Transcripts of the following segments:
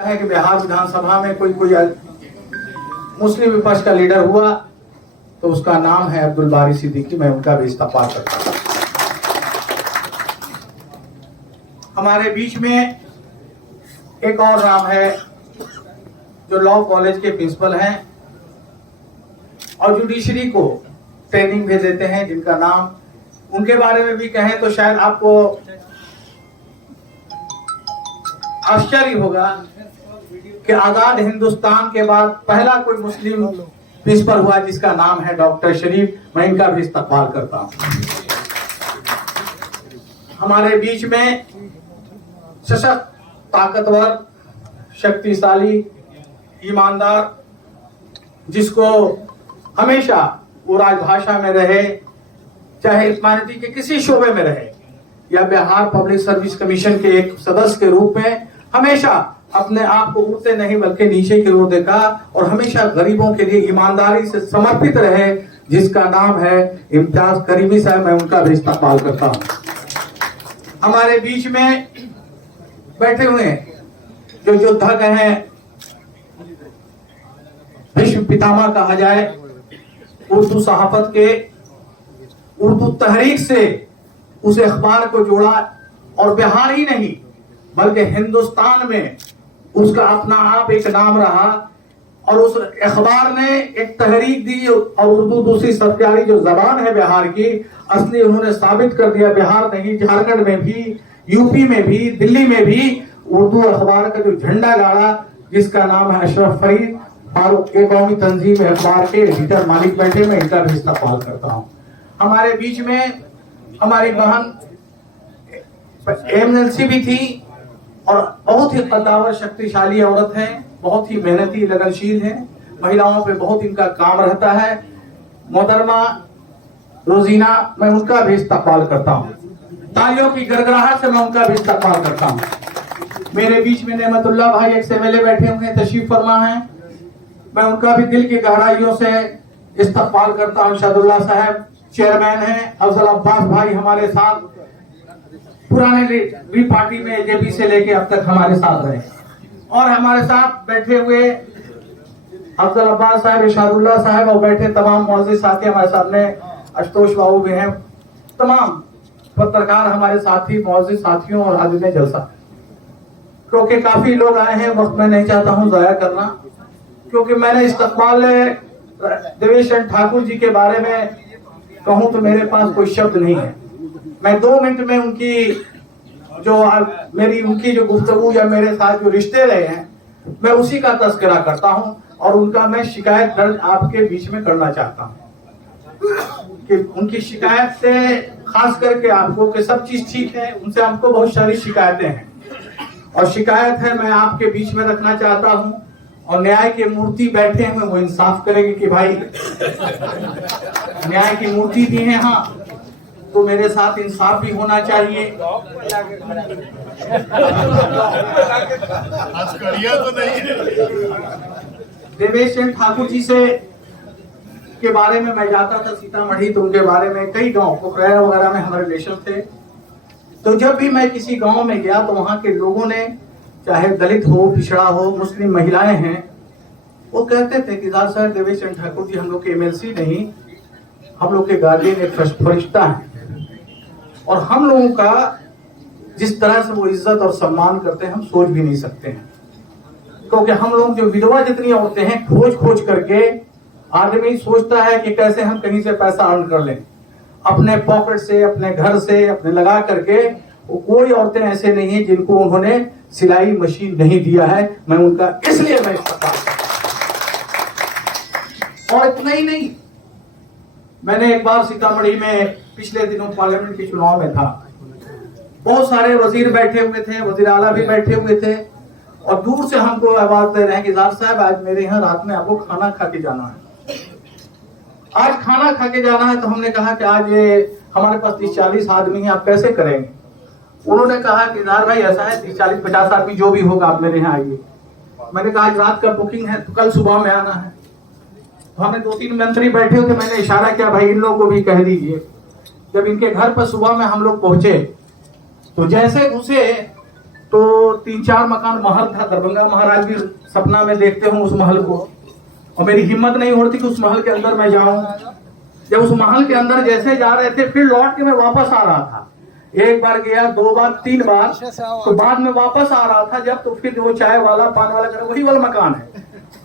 है कि बिहार विधानसभा में कोई मुस्लिम विपक्ष का लीडर हुआ तो उसका नाम है अब्दुल बारी सिद्दीकी। मैं उनका भी इस्तीफा करता हूं। हमारे बीच में एक और नाम है जो लॉ कॉलेज के प्रिंसिपल हैं और जुडिशरी को ट्रेनिंग भेज देते हैं, जिनका नाम उनके बारे में भी कहें तो शायद आपको आश्चर्य होगा कि आजाद हिंदुस्तान के बाद पहला कोई मुस्लिम प्रिंसिपल हुआ जिसका नाम है डॉक्टर शरीफ। मैं इनका भी इस्तकबाल करता हूं। हमारे बीच में सशक्त, ताकतवर, शक्तिशाली, ईमानदार, जिसको हमेशा वो राजभाषा में रहे, चाहे ह्यूमैनिटी के किसी शोबे में रहे या बिहार पब्लिक सर्विस कमीशन के एक सदस्य के रूप में, हमेशा अपने आप को ऊंचे नहीं बल्कि नीचे की ओर देखा और हमेशा गरीबों के लिए ईमानदारी से समर्पित रहे, जिसका नाम है इम्तियाज करीमी साहब। मैं उनका भी इस्तकबाल करता हूं। हमारे बीच में बैठे हुए जो योद्धक हैं, विश्व पितामह कहा जाए उर्दू सहाफत के, उर्दू तहरीक से उस अखबार को जोड़ा और बिहार ही नहीं बल्कि हिंदुस्तान में उसका अपना आप एक नाम रहा और उस अखबार ने एक तहरीक दी और उर्दू दूसरी सबसे प्यारी जो जबान है बिहार की, असली उन्होंने साबित कर दिया। बिहार नहीं, झारखंड में भी, यूपी में भी, दिल्ली में भी उर्दू अखबार का जो झंडा गाड़ा, जिसका नाम है अशरफ फरीद फारूक के कौमी तंजीम अखबार के एडिटर मालिक बैठे। मैं इनका भी इस्तकबाल करता हूँ। हमारे बीच में हमारी बहन एमएलसी भी थी और बहुत ही कद्दावर शक्तिशाली औरत है, बहुत ही मेहनती, लगनशील है, महिलाओं पे बहुत इनका काम रहता है। मोहतरमा रोजीना, मैं उनका भी इस्तकबाल करता हूँ। तालियों की गड़गड़ाहट से मैं उनका भी इस्तकबाल करता हूँ। मेरे बीच में नेमतुल्लाह भाई एक्स एमएलए बैठे हुए हैं, तशरीफ फरमा हैं। मैं उनका भी दिल की गहराइयों से इस्तकबाल करता हूँ। शादुल्लाह साहब चेयरमैन हैं। अफजल अब्बास भाई हमारे साथ पुराने पार्टी में जेपी से लेके अब तक हमारे साथ रहे और हमारे साथ बैठे हुए अफजल अब्बास साहब, इरशादुल्लाह साहब और बैठे तमाम मौजूद साथी हमारे सामने, आशुतोष बाबू भी हैं, तमाम पत्रकार हमारे साथी, मौजूद साथियों और हाजिर जलसा। क्योंकि काफी लोग आए हैं, वक्त मैं नहीं चाहता हूं जाया करना, क्योंकि मैंने इस्तकबाल देवेश चंद्र ठाकुर जी के बारे में कहूं तो मेरे पास कोई शब्द नहीं है। मैं 2 मिनट में उनकी जो गुफ्तगू या मेरे साथ जो रिश्ते रहे हैं, मैं उसी का तस्करा करता हूं और उनका मैं शिकायत दर्ज आपके बीच में करना चाहता हूं कि उनकी शिकायत से खास करके आपको कि सब चीज ठीक है, उनसे हमको बहुत सारी शिकायतें हैं और शिकायत है मैं आपके बीच में रखना चाहता हूं और न्याय के मूर्ति बैठे हैं, वो इंसाफ करेंगे कि भाई न्याय की मूर्ति भी है, हाँ, तो मेरे साथ इंसाफ भी होना चाहिए। देवेश चंद्र ठाकुर जी से के बारे में मैं जाता था सीतामढ़ी, तो उनके बारे में कई गांव पोखरा वगैरह में हमारे रिलेशन थे। तो जब भी मैं किसी गांव में गया तो वहां के लोगों ने, चाहे दलित हो, पिछड़ा हो, मुस्लिम महिलाएं हैं, वो कहते थे कि साहब देवेश चंद्र ठाकुर जी हम लोग के एमएलसी नहीं, हम लोग के गार्जियन एक फरिश्ता है और हम लोगों का जिस तरह से वो इज्जत और सम्मान करते हैं हम सोच भी नहीं सकते हैं। क्योंकि हम लोग जो विधवा जितनी औरतें हैं, खोज खोज करके आदमी सोचता है कि कैसे हम कहीं से पैसा अर्न कर लें, अपने पॉकेट से, अपने घर से, अपने लगा करके। कोई औरतें ऐसे नहीं है जिनको उन्होंने सिलाई मशीन नहीं दिया है। मैं उनका इसलिए मैं इस्तेमाल, और इतना ही नहीं, मैंने एक बार सीतामढ़ी में पिछले दिनों पार्लियामेंट के चुनाव में था, बहुत सारे वजीर बैठे हुए थे, वजीर आला भी बैठे हुए थे और दूर से हमको आवाज दे रहे हैं कि साहब आज मेरे यहाँ रात में आपको खाना खा के जाना है, आज खाना खा के जाना है। तो हमने कहा कि आज ये हमारे पास 30-40 आदमी है, आप कैसे करेंगे? उन्होंने कहा कि भाई ऐसा है 30-40-50 आदमी जो भी होगा आप मेरे यहाँ आइए। मैंने कहा आज रात का बुकिंग है तो कल सुबह में आना है। तो हमें 2-3 मंत्री बैठे थे, मैंने इशारा किया भाई इन लोगों को भी कह दीजिए। जब इनके घर पर सुबह में हम लोग पहुंचे तो जैसे घुसे तो 3-4 मकान महल था, दरभंगा महाराज भी सपना में देखते हूँ उस महल को, और मेरी हिम्मत नहीं होती कि उस महल के अंदर मैं जाऊं। जब उस महल के अंदर जैसे जा रहे थे, फिर लौट के मैं वापस आ रहा था, एक बार गया, 2 बार, 3 बार, तो बाद में वापस आ रहा था जब, तो फिर वो चाय वाला पान वाला कह वही वाला मकान है।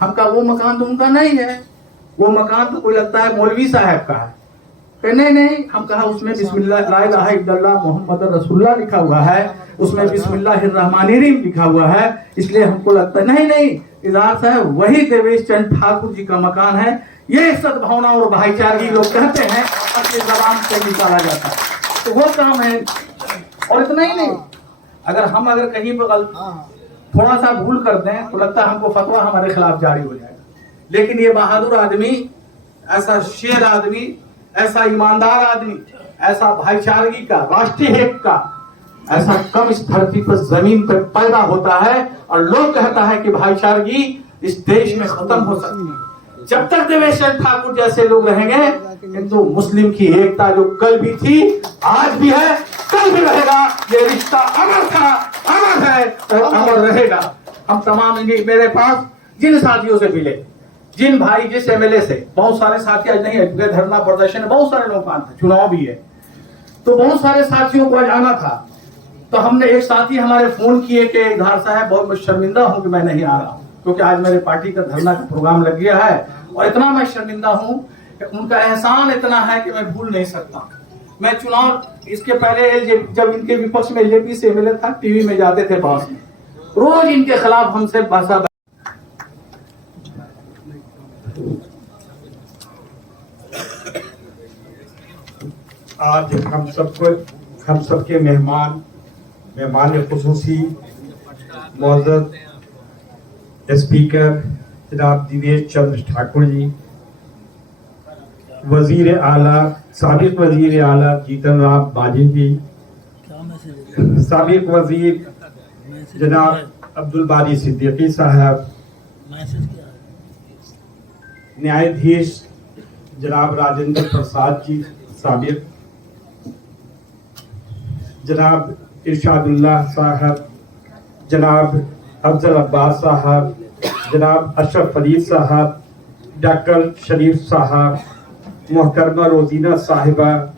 हम कहा वो मकान तो उनका नहीं है, वो मकान तो कोई लगता है मौलवी साहब का है। नहीं नहीं, हम कहा उसमें बिस्मिल्लाह ला इलाहा इल्लल्लाह मोहम्मद रसूलुल्लाह लिखा हुआ है, उसमें बिस्मिल्लाहिर्रहमानिर्रहीम लिखा हुआ है, इसलिए हमको लगता है नहीं नहीं इजाज साहब वही देवेश चंद ठाकुर जी का मकान है। ये सद्भावना और भाईचारगी लोग कहते हैं, अपनी जबान से निकाला जाता है, तो वो काम है। और इतना ही नहीं, अगर कहीं पर थोड़ा सा भूल कर दें तो लगता है हमको फतवा हमारे खिलाफ जारी हो जाएगा, लेकिन ये बहादुर आदमी, ऐसा शेर आदमी, ऐसा ईमानदार आदमी, ऐसा भाईचारगी का, राष्ट्रीय हित का, ऐसा कम इस धरती पर जमीन पर पैदा होता है, और लोग कहता है कि भाईचारगी इस देश में खत्म हो सकती है। जब तक देवेश चंद ठाकुर जैसे लोग रहेंगे, हिंदू मुस्लिम की एकता जो कल भी थी, आज भी है, कल भी रहेगा, ये रिश्ता अमर था, अमर है और अमर रहेगा। हम तमाम मेरे पास जिन साथियों से मिले, जिन भाई जिस एमएलए से, बहुत सारे साथी आज नहीं है, धरना प्रदर्शन है, बहुत सारे लोग आते, चुनाव भी है, तो बहुत सारे साथियों को आज आना था। तो हमने एक साथी हमारे फोन किए कि धार साहब बहुत मैं शर्मिंदा हूं कि मैं नहीं आ रहा हूं, क्योंकि आज मेरे पार्टी का धरना का प्रोग्राम लग गया है, और इतना मैं शर्मिंदा हूं कि उनका एहसान इतना है कि मैं भूल नहीं सकता। मैं चुनाव इसके पहले जब इनके विपक्ष में एलजेपी से एमएलए था, टीवी में जाते थे पास में, रोज इनके खिलाफ हमसे भाषा। आज हम सबके मेहमान खुसूसी मौजूद स्पीकर जनाब दिवेश चंद्र ठाकुर जी, वजीर आला, साबिक वजीर आला जीतन राम मांझी जी, साबिक वजीर जनाब अब्दुल बारी सिद्दीकी साहब, न्यायाधीश जनाब राजेंद्र प्रसाद जी साबिक, जनाब इरशादुल्लाह साहब, जनाब अफजल अब्बास साहब, जनाब अशरफ फरीद साहब, डॉक्टर शरीफ साहब, मोहतरमा रोजीना साहिबा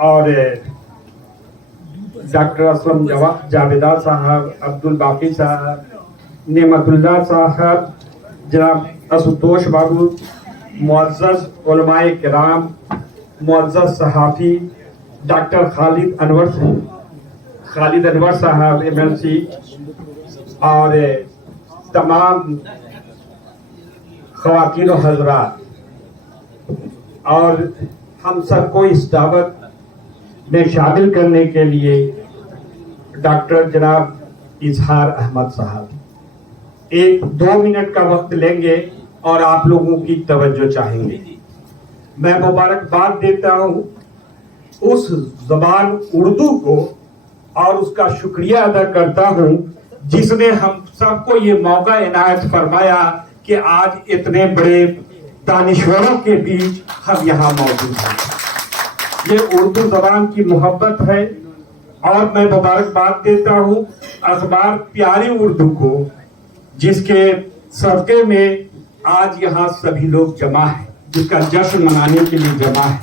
और डॉक्टर असलम जावेदा साहब, अब्दुल बाकी साहब, नेमतुल्लाह साहब, जनाब असुतोष बाबू, मुअज़्ज़ज़ उलमाए किराम, मुअज़्ज़ज़ सहाफ़ी डॉक्टर खालिद अनवर साहब एमएलसी, और तमाम ख़वातीन और हज़रात, और हम सबको इस दावत में शामिल करने के लिए डॉक्टर जनाब इजहार अहमद साहब 1-2 मिनट का वक्त लेंगे और आप लोगों की तवज्जो चाहेंगे। मैं मुबारकबाद देता हूँ उस जबान उर्दू को और उसका शुक्रिया अदा करता हूँ जिसने हम सबको ये मौका इनायत फरमाया कि आज इतने बड़े दानिश्वरों के बीच हम यहाँ मौजूद हैं। ये उर्दू जबान की मोहब्बत है, और मैं मुबारकबाद देता हूँ अखबार प्यारी उर्दू को, जिसके सदक़े में आज यहाँ सभी लोग जमा हैं, जिसका जश्न मनाने के लिए जमा है।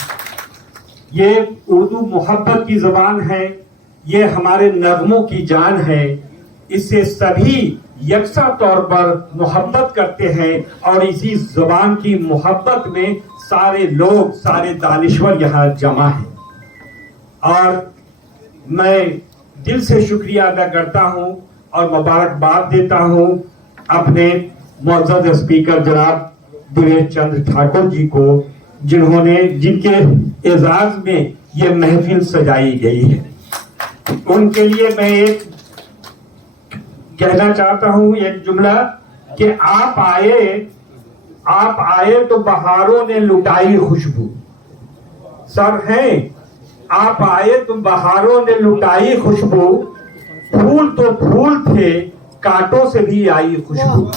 ये उर्दू मोहब्बत की जबान है, ये हमारे नगमों की जान है, इससे सभी यकसा तौर पर मोहब्बत करते हैं, और इसी जबान की मोहब्बत में सारे लोग, सारे दानिश्वर यहाँ जमा हैं। और मैं दिल से शुक्रिया अदा करता हूँ और मुबारकबाद देता हूँ अपने मौजूद स्पीकर जनाब दिवेश चंद्र ठाकुर जी को, जिनके एजाज में ये महफिल सजाई गई है। उनके लिए मैं एक कहना चाहता हूँ, एक जुमला कि आप आए तो बहारों ने लुटाई खुशबू। सब हैं, आप आए तो बहारों ने लुटाई खुशबू, फूल तो फूल थे, कांटों से भी आई खुशबू।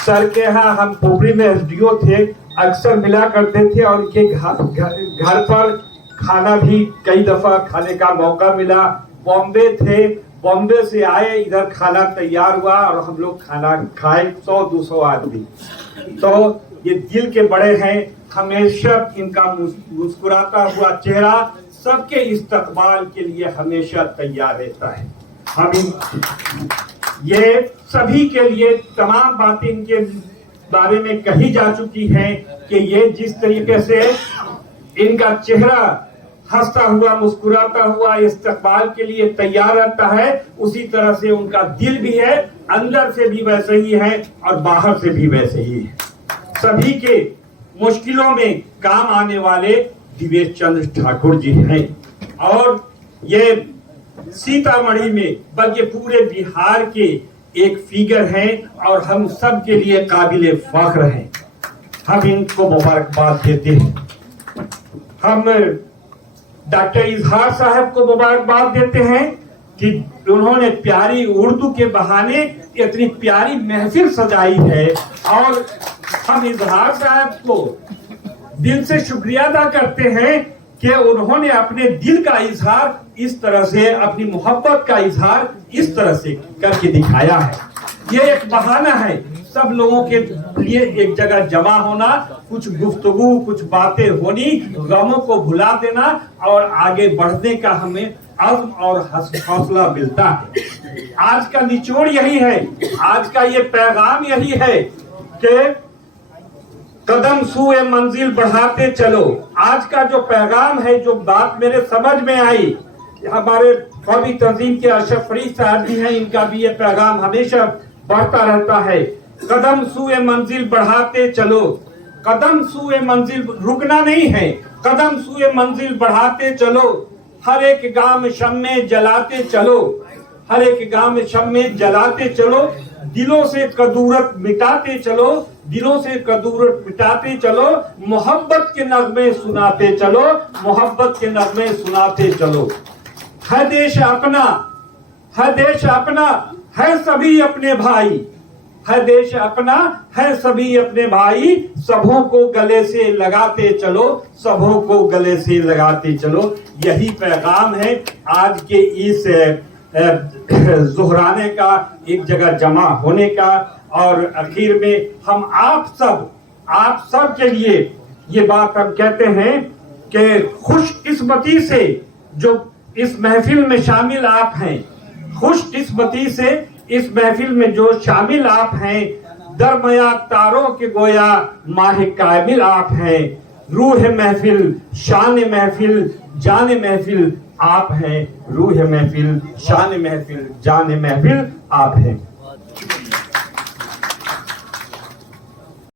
सर के यहाँ हम पोपरी में एसडीओ थे, अक्सर मिला करते थे, और उनके घर पर खाना भी कई दफा खाने का मौका मिला, बॉम्बे थे, बॉम्बे से आए, इधर खाना तैयार हुआ और हम लोग खाना खाए 100-200 आदमी। तो ये दिल के बड़े हैं, हमेशा इनका मुस्कुराता हुआ चेहरा सबके इस्तकबाल के लिए हमेशा तैयार रहता है। ये सभी के लिए तमाम बातें इनके बारे में कही जा चुकी हैं कि ये जिस तरीके से इनका चेहरा हंसता हुआ मुस्कुराता हुआ इस्तकबाल के लिए तैयार रहता है, उसी तरह से उनका दिल भी है, अंदर से भी वैसे ही है और बाहर से भी वैसे ही है। सभी के मुश्किलों में काम आने वाले दिवेश चंद्र ठाकुर जी हैं और ये सीतामढ़ी में बल्कि पूरे बिहार के एक फिगर हैं और हम सब के लिए काबिले फख्र हैं। हम इनको मुबारकबाद देते हैं। हम डॉक्टर इजहार साहब को मुबारकबाद देते हैं कि उन्होंने प्यारी उर्दू के बहाने इतनी प्यारी महफिल सजाई है और हम इजहार साहब को दिल से शुक्रिया अदा करते हैं कि उन्होंने अपने दिल का इजहार इस तरह से, अपनी मोहब्बत का इजहार इस तरह से करके दिखाया है। ये एक बहाना है सब लोगों के लिए एक जगह जमा होना, कुछ गुफ्तगू, कुछ बातें होनी, गमों को भुला देना और आगे बढ़ने का हमें अज़्म और हौसला मिलता है। आज का निचोड़ यही है, आज का ये पैगाम यही है कि कदम सूए मंजिल बढ़ाते चलो। आज का जो पैगाम है, जो बात मेरे समझ में आई, हमारे कौमी तंजीम के अशरफ फरीद साहब भी हैं, इनका भी ये पैगाम हमेशा बढ़ता रहता है। कदम सूए मंजिल बढ़ाते चलो, कदम सूए मंजिल, रुकना नहीं है, कदम सूए मंजिल बढ़ाते चलो। हर एक गांव में शम्मे जलाते चलो, हर एक गांव में शम्मे जलाते चलो। दिलों से कदूरत मिटाते चलो, दिलों से कदूरत मिटाते चलो। मोहब्बत के नगमे सुनाते चलो, मोहब्बत के नगमे सुनाते चलो। है देश अपना, है देश अपना, है सभी अपने भाई, है देश अपना, है सभी अपने भाई। सबों को गले से लगाते चलो, सबों को गले से लगाते चलो। यही पैगाम है आज के इस जुहराने का, एक जगह जमा होने का। और आखिर में हम आप सब के लिए ये बात हम कहते हैं कि खुशकिस्मती से जो इस महफिल में शामिल आप हैं, खुशकिस्मती से इस महफिल में जो शामिल आप हैं, दरमिया तारों के गोया माह कामिल आप हैं। रूह महफिल, शान महफिल, जान महफिल आप हैं। रूह महफिल, शान महफिल, जान महफिल आप हैं।